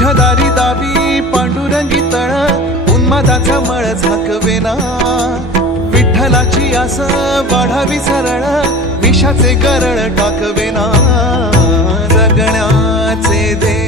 तुझ्या दारी दावी पांडुरंगी तळ उन्मादाचा मळ झाकवेना विठ्ठलाची आस वाढावी सरळ विषाचे गरळ टाकवेना जगण्याचे दे